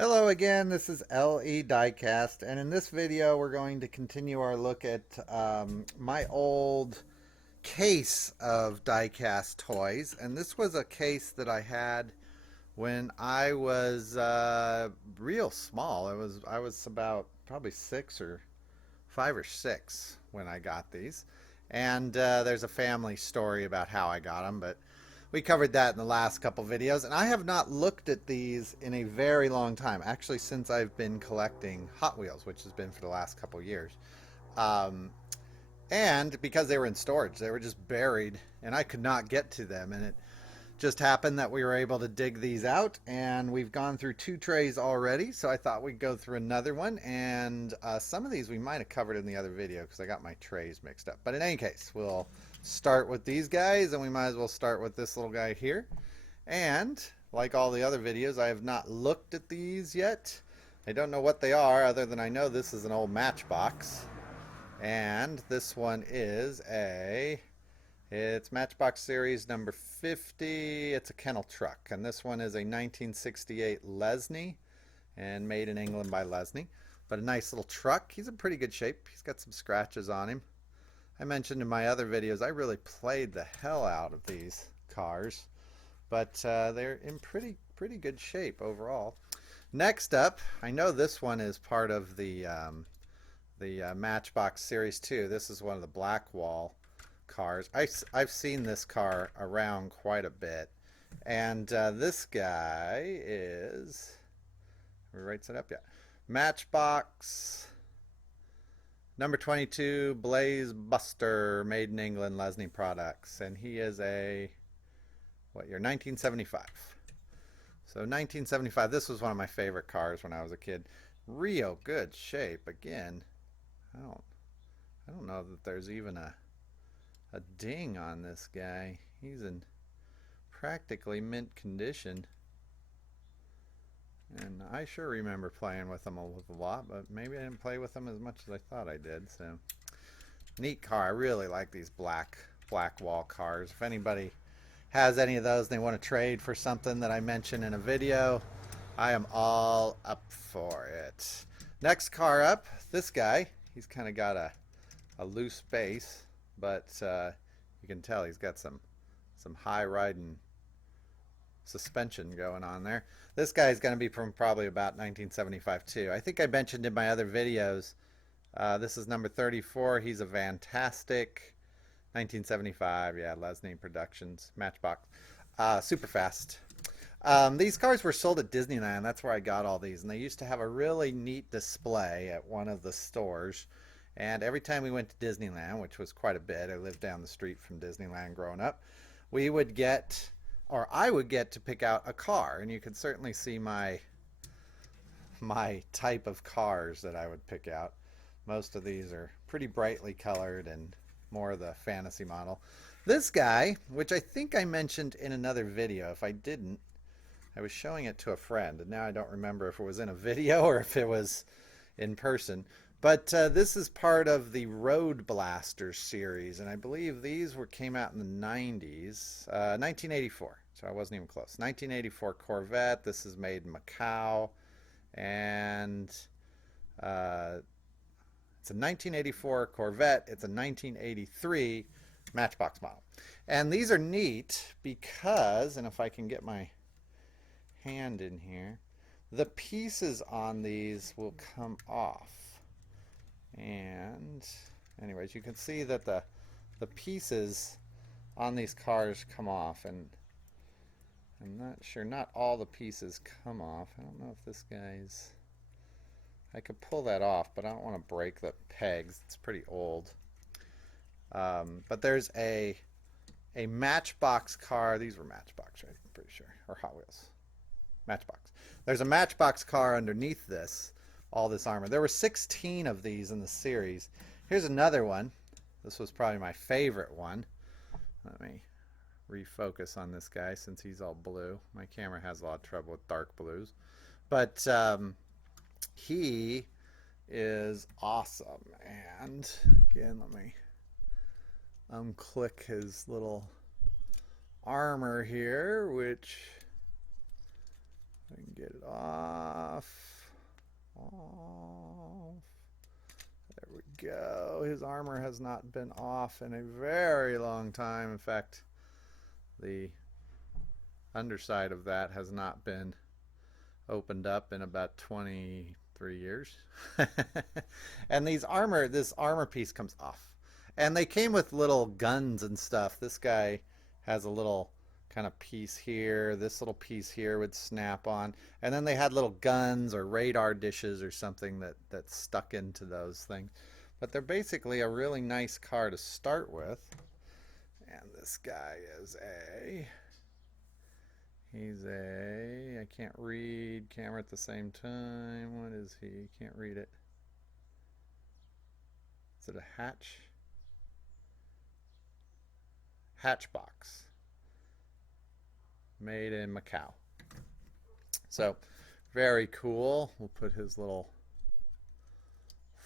Hello again, this is LE Diecast, and in this video we're going to continue our look at my old case of diecast toys. And this was a case that I had when I was real small. I was about probably 5 or 6 when I got these. And there's a family story about how I got them, but we covered that in the last couple videos. And I have not looked at these in a very long time, actually since I've been collecting Hot Wheels, which has been for the last couple years. Um, and because they were in storage, they were just buried, and I could not get to them. And it just happened that we were able to dig these out, and we've gone through 2 trays already, so I thought we'd go through another one. And some of these we might have covered in the other video because I got my trays mixed up. But in any case, we'll start with these guys, and we might as well start with this little guy here. And like all the other videos, I have not looked at these yet. I don't know what they are, other than I know this is an old Matchbox, and this one is it's Matchbox Series number 50. It's a kennel truck, and this one is a 1968 Lesney, and made in England by Lesney. But a nice little truck. He's in pretty good shape. He's got some scratches on him. I mentioned in my other videos I really played the hell out of these cars, but they're in pretty good shape overall. Next up, I know this one is part of the Matchbox Series 2. This is one of the Blackwall cars. I've seen this car around quite a bit. And this guy is, who writes it up yet? Matchbox number 22 Blaze Buster, made in England, Lesney products. And he is what year? 1975. So 1975, this was one of my favorite cars when I was a kid. Real good shape. Again, I don't know that there's even a ding on this guy. He's in practically mint condition. And I sure remember playing with him a lot, but maybe I didn't play with him as much as I thought I did. So neat car. I really like these black wall cars. If anybody has any of those and they want to trade for something that I mentioned in a video, I am all up for it. Next car up, this guy. He's kind of got a loose base, but you can tell he's got some high riding suspension going on there. This guy is going to be from probably about 1975 too. I think I mentioned in my other videos, this is number 34. He's a fantastic 1975, yeah, Lesney Productions Matchbox, super fast. These cars were sold at Disneyland. That's where I got all these, and they used to have a really neat display at one of the stores. And every time we went to Disneyland, which was quite a bit, I lived down the street from Disneyland growing up, we would get, or I would get to pick out a car. And you can certainly see my type of cars that I would pick out. Most of these are pretty brightly colored and more of the fantasy model. This guy, which I think I mentioned in another video, if I didn't, I was showing it to a friend, and now I don't remember if it was in a video or if it was in person. But this is part of the Road Blaster series, and I believe these came out in the 90s, 1984, so I wasn't even close. 1984 Corvette. This is made in Macau, and it's a 1984 Corvette. It's a 1983 Matchbox model. And these are neat because, and if I can get my hand in here, the pieces on these will come off. And anyways, you can see that the pieces on these cars come off, and I'm not sure, not all the pieces come off. I don't know if this guy's, I could pull that off, but I don't want to break the pegs. It's pretty old. But there's a Matchbox car. These were Matchbox, right? I'm pretty sure. Or Hot Wheels. Matchbox. There's a Matchbox car underneath this, all this armor. There were 16 of these in the series. Here's another one. This was probably my favorite one. Let me refocus on this guy since he's all blue. My camera has a lot of trouble with dark blues. But he is awesome. And again, let me unclick his little armor here, which I can get it off. Off. There we go. His armor has not been off in a very long time. In fact, the underside of that has not been opened up in about 23 years. And this armor piece comes off. And they came with little guns and stuff. This guy has a little kind of piece here. This little piece here would snap on. And then they had little guns or radar dishes or something that stuck into those things. But they're basically a really nice car to start with. And this guy is I can't read camera at the same time. What is he? Can't read it. Is it a hatch? Hatchbox. Made in Macau. So, very cool. We'll put his little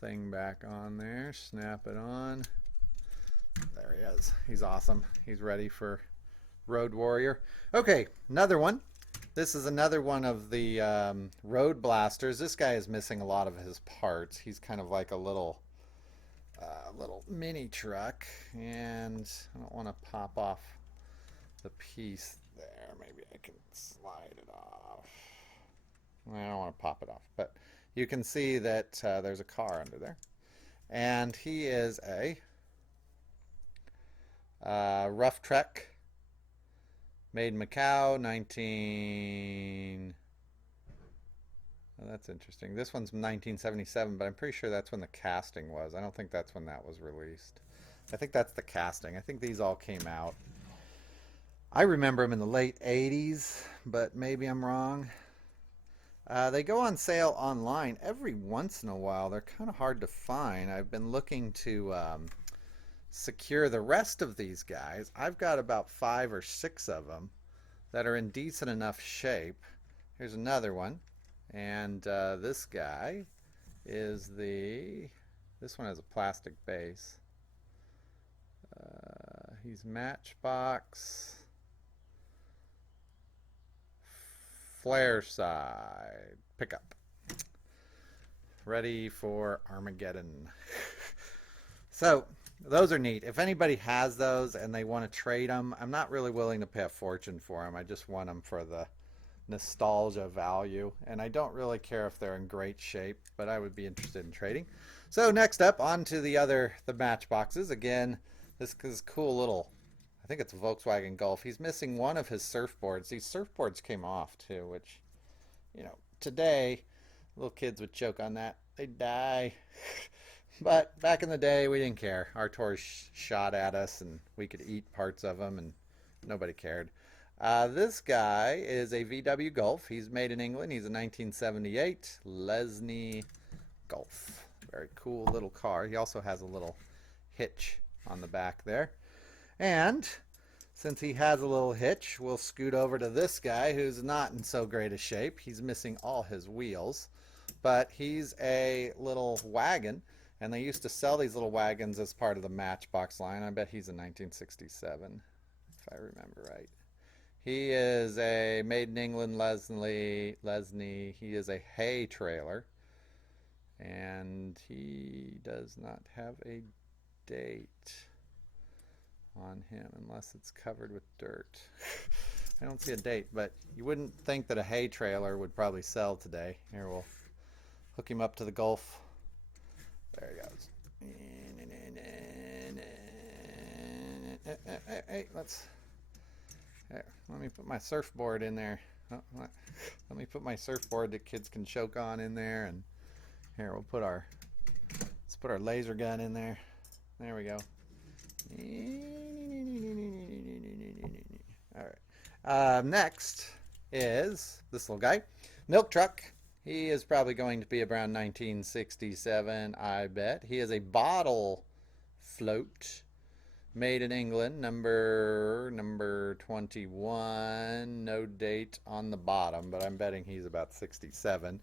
thing back on there. Snap it on. There he is. He's awesome. He's ready for Road Warrior. Okay, another one. This is another one of the Road Blasters. This guy is missing a lot of his parts. He's kind of like a little mini truck, and I don't want to pop off the piece there. Maybe I can slide it off. I don't want to pop it off, but you can see that there's a car under there, and he is a Rough Trek. Made in Macau, 19... Oh, that's interesting. This one's 1977, but I'm pretty sure that's when the casting was. I don't think that's when that was released. I think that's the casting. I think these all came out. I remember them in the late 80s, but maybe I'm wrong. They go on sale online every once in a while. They're kind of hard to find. I've been looking to secure the rest of these guys. I've got about 5 or 6 of them that are in decent enough shape. Here's another one, and this guy is this one has a plastic base. He's Matchbox Flare Side Pickup, ready for Armageddon. So those are neat. If anybody has those and they want to trade them, I'm not really willing to pay a fortune for them. I just want them for the nostalgia value, and I don't really care if they're in great shape, but I would be interested in trading. So next up, on to the Matchboxes. Again, this is cool little, I think it's a Volkswagen Golf. He's missing one of his surfboards. These surfboards came off too, which, you know, today little kids would choke on that. They'd die. But back in the day, we didn't care. Our toys shot at us, and we could eat parts of them, and nobody cared. This guy is a VW Golf. He's made in England. He's a 1978 Lesney Golf. Very cool little car. He also has a little hitch on the back there. And since he has a little hitch, we'll scoot over to this guy who's not in so great a shape. He's missing all his wheels, but he's a little wagon. And they used to sell these little wagons as part of the Matchbox line. I bet he's a 1967, if I remember right. He is a made in England Lesney. He is a hay trailer. And he does not have a date on him unless it's covered with dirt. I don't see a date, but you wouldn't think that a hay trailer would probably sell today. Here, we'll hook him up to the Golf. There he goes. Hey, let me put my surfboard in there. Let me put my surfboard that kids can choke on in there, and here let's put our laser gun in there. There we go. All right. Next is this little guy, milk truck. He is probably going to be around 1967, I bet. He is a bottle float, made in England, number 21. No date on the bottom, but I'm betting he's about 67.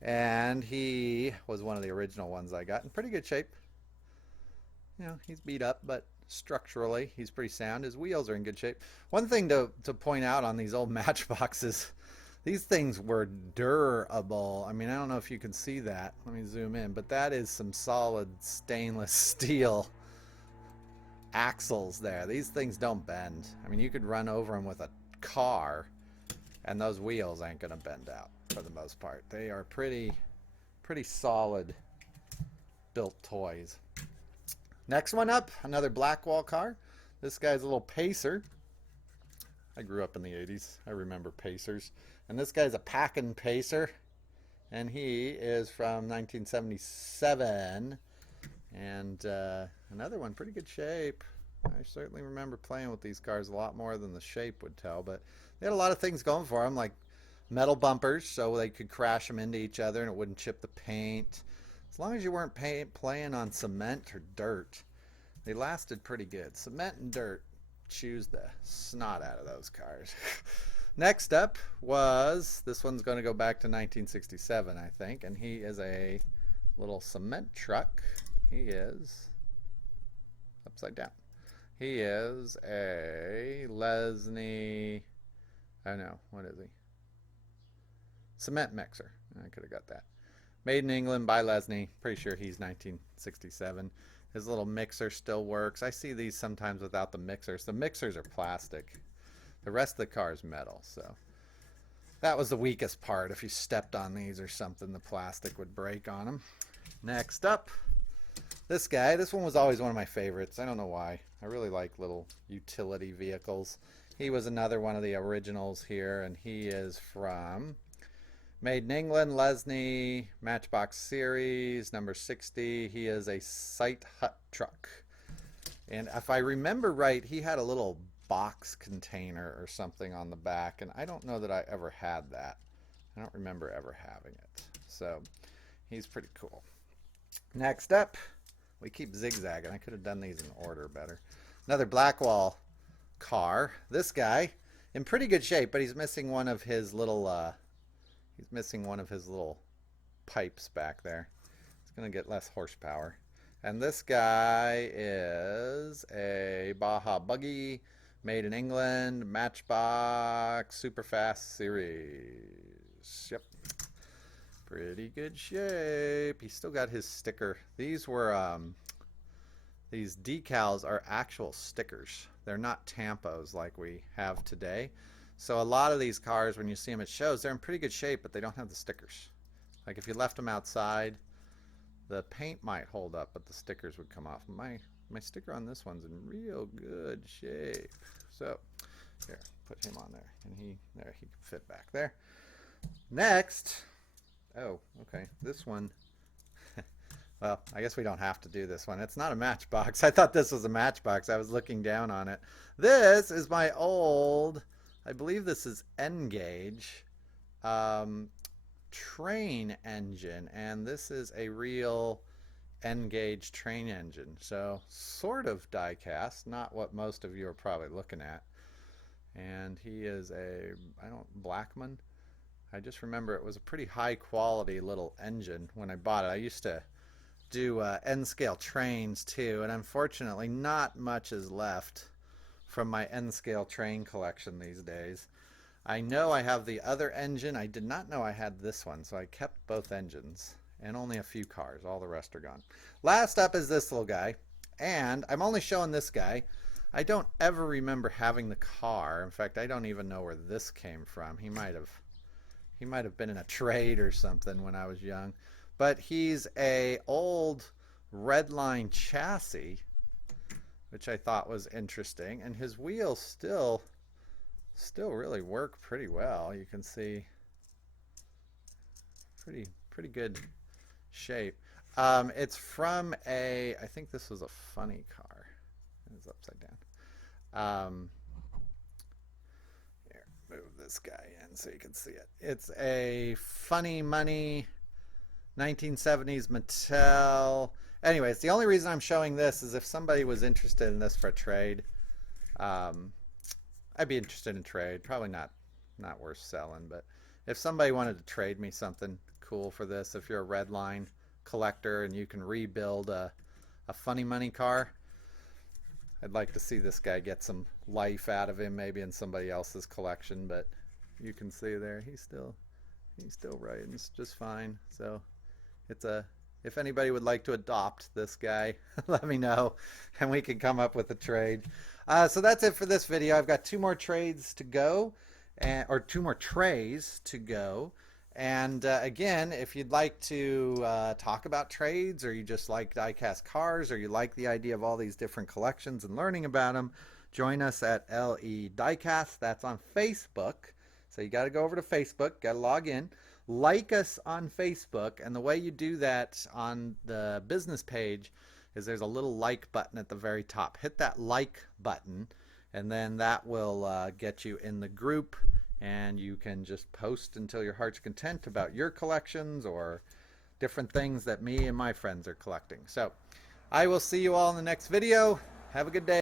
And he was one of the original ones I got in pretty good shape. You know, he's beat up, but structurally he's pretty sound. His wheels are in good shape. One thing to point out on these old Matchboxes, These things were durable. I mean, I don't know if you can see that. Let me zoom in, but that is some solid stainless steel axles there. These things don't bend. I mean, you could run over them with a car and those wheels ain't gonna bend out for the most part. They are pretty solid built toys. Next one up, another Blackwall car. This guy's a little pacer. I grew up in the 80s. I remember pacers. And this guy's a Packin' Pacer. And he is from 1977. And another one, pretty good shape. I certainly remember playing with these cars a lot more than the shape would tell. But they had a lot of things going for them, like metal bumpers so they could crash them into each other and it wouldn't chip the paint. As long as you weren't playing on cement or dirt, they lasted pretty good. Cement and dirt, choose the snot out of those cars. Next up was, this one's going to go back to 1967, I think, and he is a little cement truck. He is upside down. He is a Lesney, I don't know, what is he? Cement mixer. I could have got that. Made in England by Lesney. Pretty sure he's 1967. His little mixer still works. I see these sometimes without the mixers. The mixers are plastic. The rest of the car is metal. So that was the weakest part. If you stepped on these or something, the plastic would break on them. Next up, this guy. This one was always one of my favorites. I don't know why. I really like little utility vehicles. He was another one of the originals here, and he is from Made in England, Lesney Matchbox Series, number 60. He is a sight hut truck. And if I remember right, he had a little box container or something on the back, and I don't know that I ever had that. I don't remember ever having it. So he's pretty cool. Next up, we keep zigzagging. I could have done these in order better. Another Blackwall car. This guy in pretty good shape, but he's missing one of his little pipes back there. It's gonna get less horsepower. And this guy is a Baja Buggy, made in England, Matchbox Superfast Series. Yep, pretty good shape. He's still got his sticker. These were these decals are actual stickers. They're not tampos like we have today. So a lot of these cars, when you see them at shows, they're in pretty good shape, but they don't have the stickers. Like if you left them outside, the paint might hold up, but the stickers would come off. My sticker on this one's in real good shape. So here, put him on there, and he can fit back there. Next, oh, okay, this one. Well, I guess we don't have to do this one. It's not a Matchbox. I thought this was a Matchbox. I was looking down on it. This is my old, I believe this is N-Gauge train engine, and this is a real N-Gauge train engine. So sort of die-cast, not what most of you are probably looking at. And he is a, Blackman. I just remember it was a pretty high quality little engine when I bought it. I used to do N-scale trains too, and unfortunately not much is left from my N-scale train collection these days. I know I have the other engine. I did not know I had this one, so I kept both engines and only a few cars. All the rest are gone. Last up is this little guy, and I'm only showing this guy. I don't ever remember having the car. In fact, I don't even know where this came from. He might have been in a trade or something when I was young. But he's a old Redline chassis, which I thought was interesting, and his wheels still really work pretty well. You can see pretty good shape. It's from I think this was a funny car. It's upside down. Here, move this guy in so you can see it. It's a Funny Money 1970s Mattel. Anyways, the only reason I'm showing this is if somebody was interested in this for a trade. I'd be interested in trade. Probably not worth selling, but if somebody wanted to trade me something cool for this, if you're a Redline collector and you can rebuild a Funny Money car, I'd like to see this guy get some life out of him, maybe in somebody else's collection. But you can see there, he's still riding just fine. So it's if anybody would like to adopt this guy, let me know and we can come up with a trade. So that's it for this video. I've got 2 more trades to go, or 2 more trays to go. And again, if you'd like to talk about trades, or you just like die-cast cars, or you like the idea of all these different collections and learning about them, join us at LE Diecast. That's on Facebook. So you got to go over to Facebook, got to log in, like us on Facebook, and the way you do that on the business page is there's a little like button at the very top. Hit that like button, and then that will get you in the group, and you can just post until your heart's content about your collections or different things that me and my friends are collecting. So I will see you all in the next video. Have a good day.